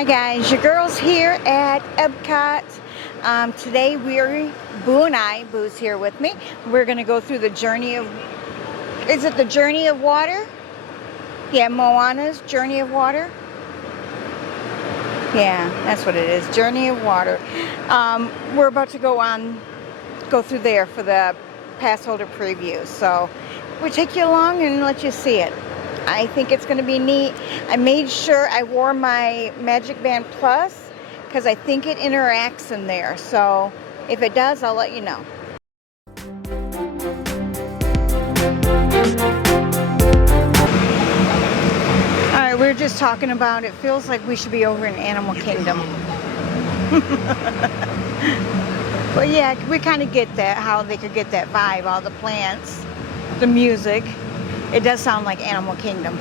Hi guys, your girl's here at Epcot. Today Boo's here with me. We're going to go through the journey of, is it the Journey of Water? Yeah, Moana's Journey of Water. Yeah, that's what it is, Journey of Water. We're about to go through there for the pass holder preview. So we'll take you along and let you see it. I think it's going to be neat. I made sure I wore my Magic Band Plus because I think it interacts in there. So if it does, I'll let you know. Alright, we were just talking about it feels like we should be over in Animal Kingdom. But yeah, we kind of get that, how they could get that vibe, all the plants, the music. It does sound like Animal Kingdom.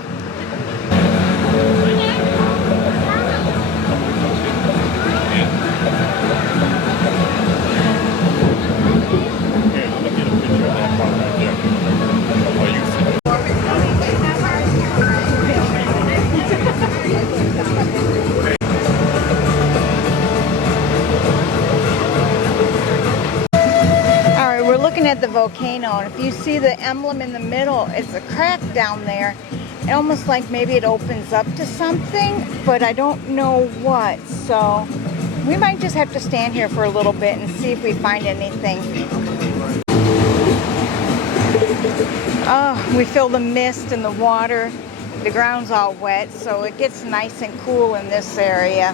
At the volcano, and if you see the emblem in the middle, it's a crack down there, and almost like maybe it opens up to something, but I don't know what. So we might just have to stand here for a little bit and see if we find anything. Oh, we feel the mist and the water. The ground's all wet, so it gets nice and cool in this area.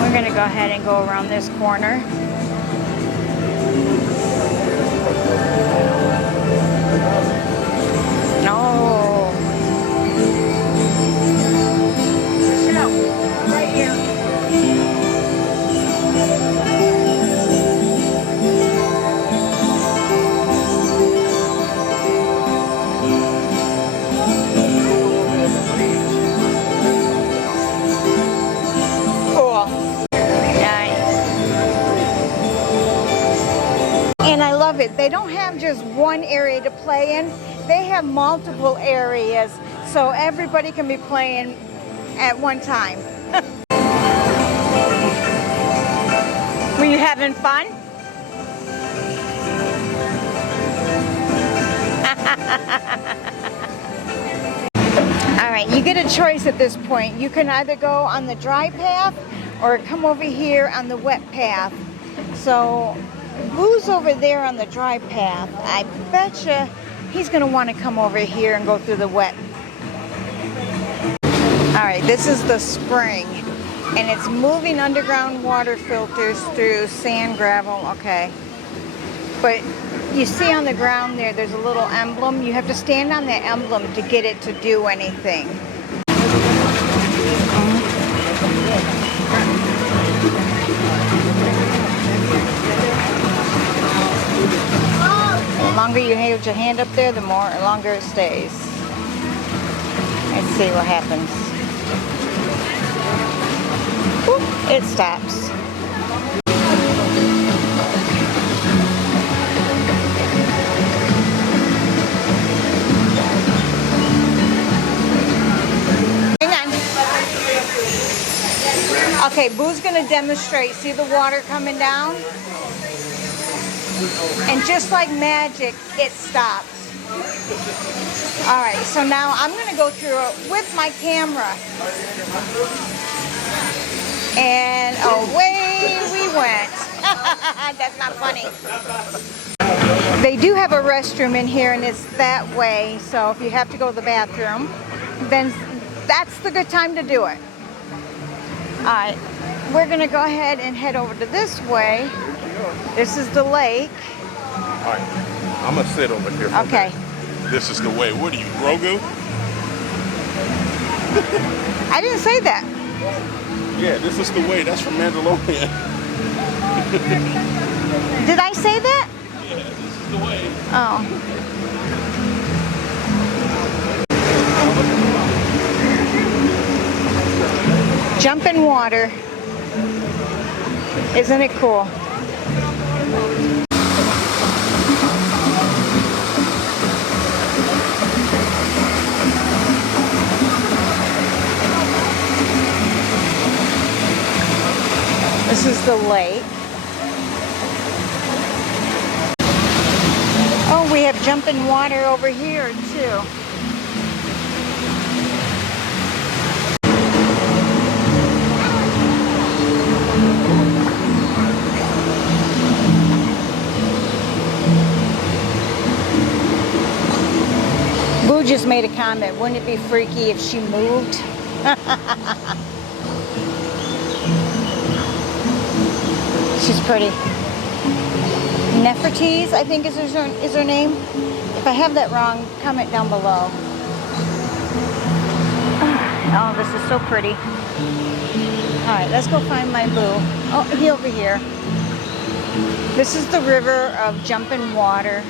We're going to go ahead and go around this corner. No. Right here. They don't have just one area to play in. They have multiple areas, so everybody can be playing at one time. Were you having fun? All right, you get a choice at this point. You can either go on the dry path or come over here on the wet path. So Boo's over there on the dry path. I betcha he's going to want to come over here and go through the wet. Alright, this is the spring, and it's moving underground water filters through sand, gravel, okay. But you see on the ground there's a little emblem. You have to stand on that emblem to get it to do anything. The longer you hold your hand up there, the longer it stays. Let's see what happens. Whoop, it stops. Hang on. Okay, Boo's going to demonstrate. See the water coming down? And just like magic, it stops. Alright, so now I'm going to go through it with my camera. And away we went. That's not funny. They do have a restroom in here, and it's that way. So if you have to go to the bathroom, then that's the good time to do it. Alright, we're going to go ahead and head over to this way. This is the lake. All right, I'm going to sit over here. Okay. This is the way. What are you, Grogu? I didn't say that. Yeah, this is the way. That's from Mandalorian. Did I say that? Yeah, this is the way. Oh. Jump in water. Isn't it cool? the lake. Oh, we have jumping water over here too. Boo just made a comment, wouldn't it be freaky if she moved? She's pretty. Nefertiti's, I think is her name. If I have that wrong, comment down below. Oh, this is so pretty. All right, let's go find my Boo. Oh, he over here. This is the river of jumping water.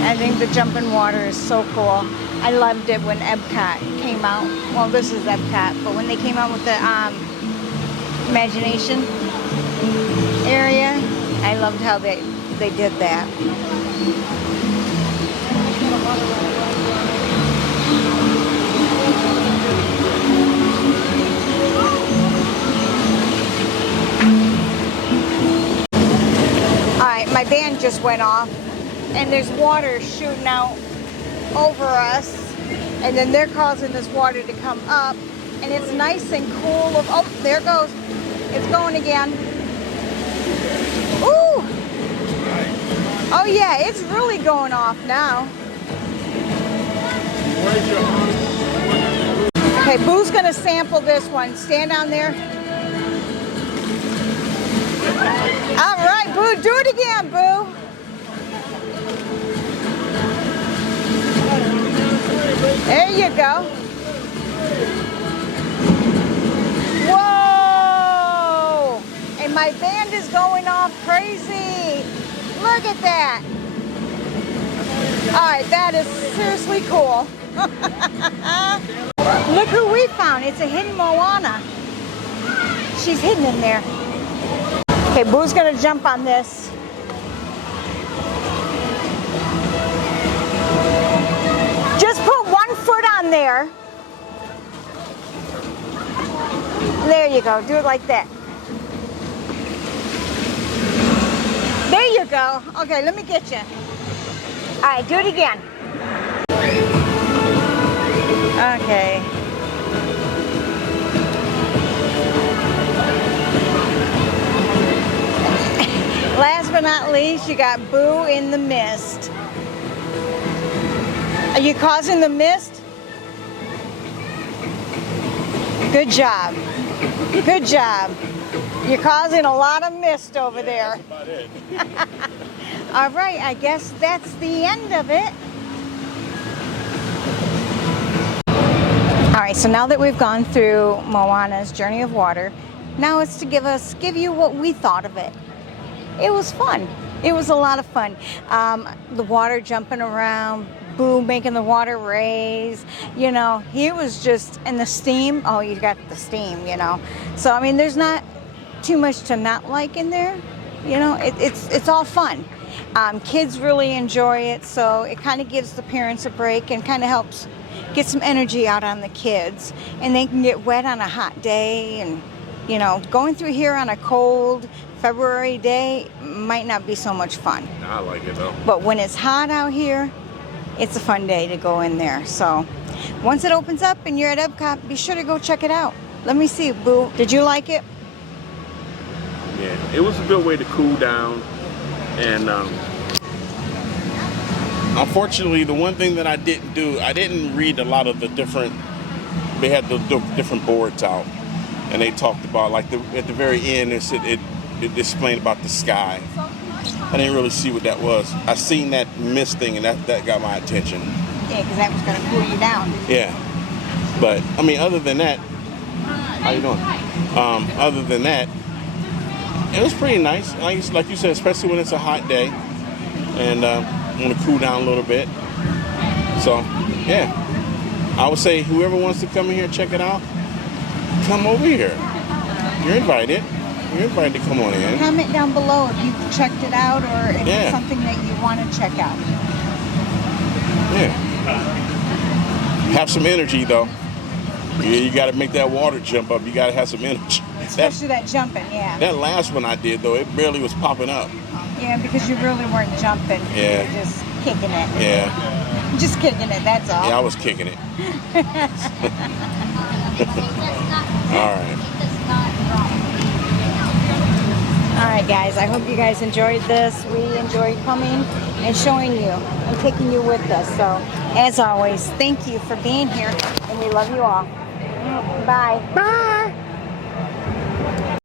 I think the jumping water is so cool. I loved it when Epcot came out. Well, this is Epcot, but when they came out with the Imagination area, I loved how they did that. Alright, my band just went off and there's water shooting out over us, and then they're causing this water to come up, and it's nice and cool. Oh, there it goes. It's going again. Ooh! Oh yeah, it's really going off now. Okay, Boo's gonna sample this one. Stand down there. All right, Boo, do it again, Boo. There you go. Whoa! And my band is going off crazy. Look at that. All right, that is seriously cool. Look who we found. It's a hidden Moana. She's hidden in there. Okay, Boo's gonna jump on this. Just put one foot on there. There you go. Do it like that. There you go. Okay, let me get you. All right, do it again. Okay. Last but not least, you got Boo in the mist. Are you causing the mist? Good job. Good job. You're causing a lot of mist over there. That's about it. All right, I guess that's the end of it. All right, so now that we've gone through Moana's Journey of Water, now it's to give you what we thought of it. It was fun. It was a lot of fun. The water jumping around, Boo making the water raise, you know, he was just, and the steam, oh, you got the steam, you know. So, I mean, there's not too much to not like in there, you know, it's all fun. Kids really enjoy it, so it kind of gives the parents a break and kind of helps get some energy out on the kids. And they can get wet on a hot day, and, you know, going through here on a cold February day might not be so much fun. I like it though. But when it's hot out here, it's a fun day to go in there. So once it opens up and you're at Epcot, be sure to go check it out. Let me see, Boo. Did you like it? Yeah, it was a good way to cool down. And unfortunately, the one thing that I didn't do, I didn't read a lot of the different, they had the different boards out. And they talked about, like, at the very end, it said it explained about the sky. I didn't really see what that was. I seen that mist thing, and that got my attention. Yeah, because that was going to cool you down. Yeah. But, I mean, other than that, how you doing? Other than that, it was pretty nice. Like you said, especially when it's a hot day and want to cool down a little bit. So, yeah. I would say whoever wants to come in here and check it out, come over here. You're invited. You're invited to come on in. Comment down below if you've checked it out or if it's something that you want to check out. Yeah. Have some energy, though. You got to make that water jump up. You got to have some energy. Especially that jumping, yeah. That last one I did, though, it barely was popping up. Yeah, because you really weren't jumping. Yeah. You were just kicking it. Yeah. Just kicking it, that's all. Yeah, I was kicking it. All right. All right, guys, I hope you guys enjoyed this. We enjoyed coming and showing you and taking you with us. So, as always, thank you for being here, and we love you all. Bye. Bye.